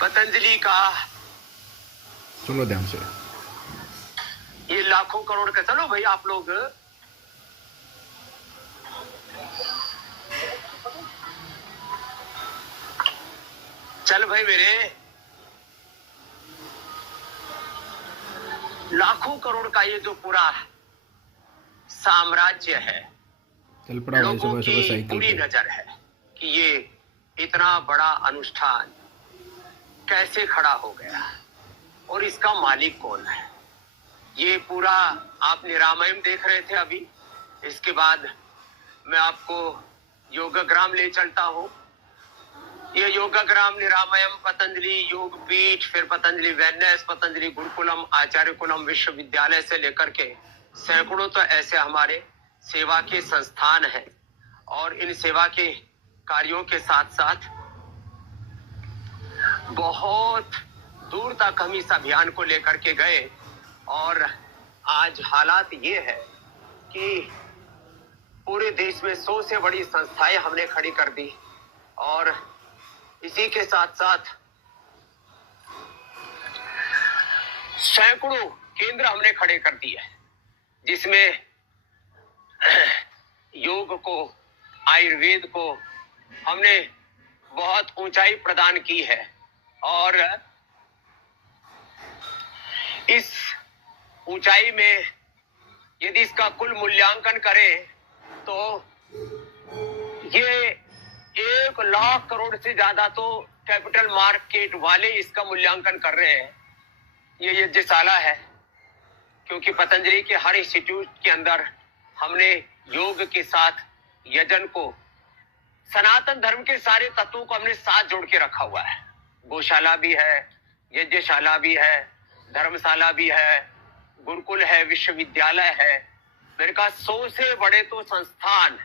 पतंजलि का सुनो ध्यान से। ये लाखों करोड़ का, चलो भाई आप लोग चल भाई मेरे, लाखों करोड़ का ये जो पूरा साम्राज्य है, चल पड़ा भाई लोगों सुबह सुबह की साइकिल पूरी पे। नजर है कि ये इतना बड़ा अनुष्ठान कैसे खड़ा हो गया और इसका मालिक कौन है। ये पूरा आपने रामायण देख रहे थे अभी, इसके बाद मैं आपको योगग्राम ले चलता हूँ। ये योगग्राम निरामयम, पतंजलि योग पीठ, फिर पतंजलि वेलनेस, पतंजलि गुरुकुलम, आचार्य कुलम विश्वविद्यालय से लेकर के सैकड़ों तो ऐसे हमारे सेवा के संस्थान हैं। और इन सेवा के कार्यों के साथ साथ बहुत दूर तक हम इस अभियान को लेकर के गए। और आज हालात ये है कि पूरे देश में 100 से बड़ी संस्थाएं हमने खड़ी कर दी और इसी के साथ साथ सैकड़ों केंद्र हमने खड़े कर दिए, जिसमें योग को, आयुर्वेद को हमने बहुत ऊंचाई प्रदान की है। और इस ऊंचाई में यदि इसका कुल मूल्यांकन करें तो ये 1 लाख करोड़ से ज्यादा तो कैपिटल मार्केट वाले इसका मूल्यांकन कर रहे हैं। ये यज्ञशाला है, क्योंकि पतंजलि के हर इंस्टीट्यूट के अंदर हमने योग के साथ यजन को, सनातन धर्म के सारे तत्वों को हमने साथ जोड़ के रखा हुआ है। गौशाला भी है, यज्ञशाला भी है, धर्मशाला भी है, गुरुकुल है, विश्वविद्यालय है। मेरे कहा 100 से बड़े तो संस्थान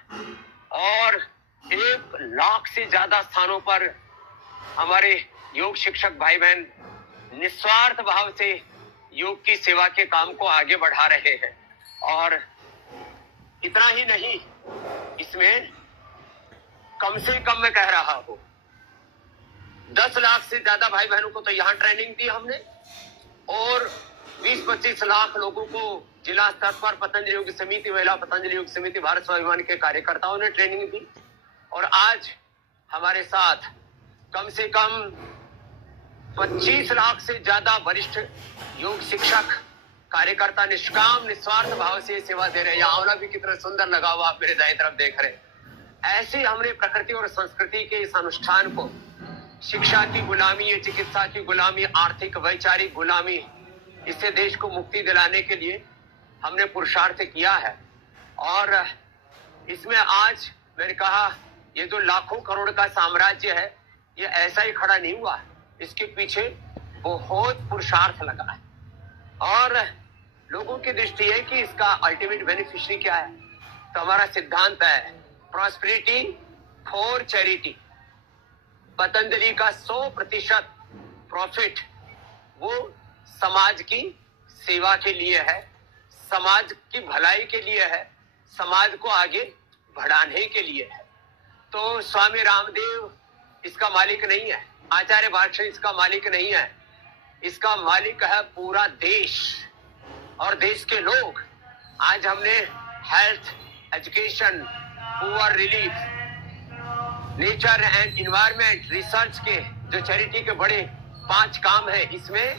और 1 लाख से ज्यादा स्थानों पर हमारे योग शिक्षक भाई बहन निस्वार्थ भाव से योग की सेवा के काम को आगे बढ़ा रहे हैं। और इतना ही नहीं, इसमें कम से कम मैं कह रहा हूं 10 लाख से ज्यादा भाई बहनों को तो यहाँ ट्रेनिंग दी हमने और 20-25 लाख लोगों को जिला स्तर पर पतंजलि योग समिति, महिला पतंजलि योग समिति, भारत स्वाभिमान के कार्यकर्ताओं ने ट्रेनिंग दी। और आज हमारे साथ कम से कम 25 लाख से ज्यादा वरिष्ठ योग शिक्षक कार्यकर्ता निष्काम निस्वार्थ भाव से सेवा दे रहे हैं। यहाँ आंवला भी कितना सुंदर लगा हुआ, आप मेरे दाएं तरफ देख रहे हैं। ऐसे हमने प्रकृति और संस्कृति के इस अनुष्ठान को, शिक्षा की गुलामी, ये चिकित्सा की गुलामी, आर्थिक वैचारिक गुलामी, इससे देश को मुक्ति दिलाने के लिए हमने पुरुषार्थ किया है। और इसमें आज मैंने कहा ये जो लाखों करोड़ का साम्राज्य है, ये ऐसा ही खड़ा नहीं हुआ, इसके पीछे बहुत पुरुषार्थ लगा है। और लोगों की दृष्टि है कि इसका अल्टीमेट बेनिफिशियरी क्या है। तो हमारा सिद्धांत है प्रॉस्पेरिटी फॉर चैरिटी। पतंजलि का 100% प्रॉफिट वो समाज की सेवा के लिए है, समाज की भलाई के लिए है, समाज को आगे बढ़ाने के लिए है। तो स्वामी रामदेव इसका मालिक नहीं है, आचार्य भाष्य इसका मालिक नहीं है, इसका मालिक है पूरा देश और देश के लोग। आज हमने health, education, poor relief, nature and environment, research के जो चैरिटी के बड़े 5 काम है, इसमें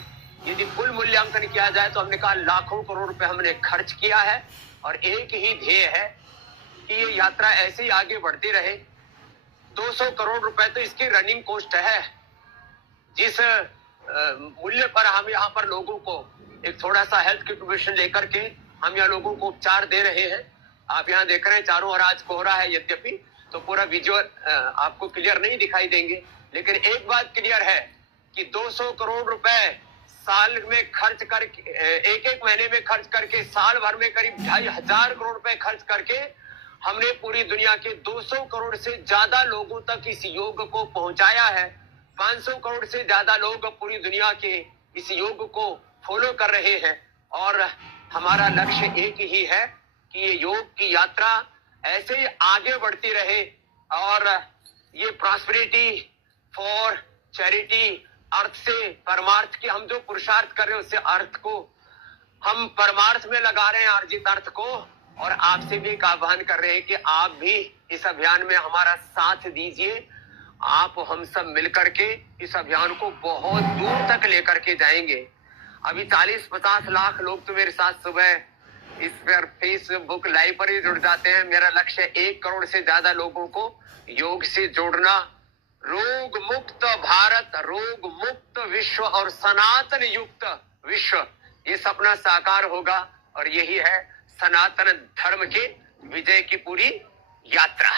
यदि कुल मूल्यांकन किया जाए तो हमने कहा लाखों करोड़ रुपए हमने खर्च किया है। और एक ही ध्येय है कि ये यात्रा ऐसे ही आगे बढ़ती रहे। 200 करोड़ रुपए तो इसकी रनिंग कॉस्ट है। जिस मूल्य पर हम यहाँ पर लोगों को एक थोड़ा सा हेल्थ की प्रोविजन लेकर के हम यहाँ लोगों को उपचार दे रहे हैं। आप यहाँ देख रहे हैं चारों ओर आज कोहरा है, यद्यपि तो पूरा विजुअल आपको क्लियर नहीं दिखाई देंगे, लेकिन एक बात क्लियर है कि 200 करोड़ रुपए साल में खर्च करके, एक महीने में खर्च करके, साल भर में करीब 2,500 करोड़ रुपए खर्च करके हमने पूरी दुनिया के 200 करोड़ से ज्यादा लोगों तक इस योग को पहुंचाया है। 500 करोड़ से ज्यादा लोग पूरी दुनिया के इस योग को फॉलो कर रहे हैं। और हमारा लक्ष्य एक ही है कि ये योग की यात्रा ऐसे ही आगे बढ़ती रहे और ये प्रॉस्पेरिटी फॉर चैरिटी अर्थ से, परमार्थ की हम जो पुरुषार्थ कर रहे हैं उससे अर्थ को हम परमार्थ में लगा रहे हैं, अर्जित अर्थ को। और आपसे भी एक आह्वान कर रहे हैं कि आप भी इस अभियान में हमारा साथ दीजिए। आप हम सब मिलकर के इस अभियान को बहुत दूर तक लेकर के जाएंगे। अभी 40-50 लाख लोग तो मेरे साथ सुबह इस पर फेसबुक लाइव पर ही जुड़ जाते हैं। मेरा लक्ष्य 1 करोड़ से ज्यादा लोगों को योग से जोड़ना। रोग मुक्त भारत, रोग मुक्त विश्व और सनातन युक्त विश्व, ये सपना साकार होगा। और यही है सनातन धर्म के विजय की पूरी यात्रा।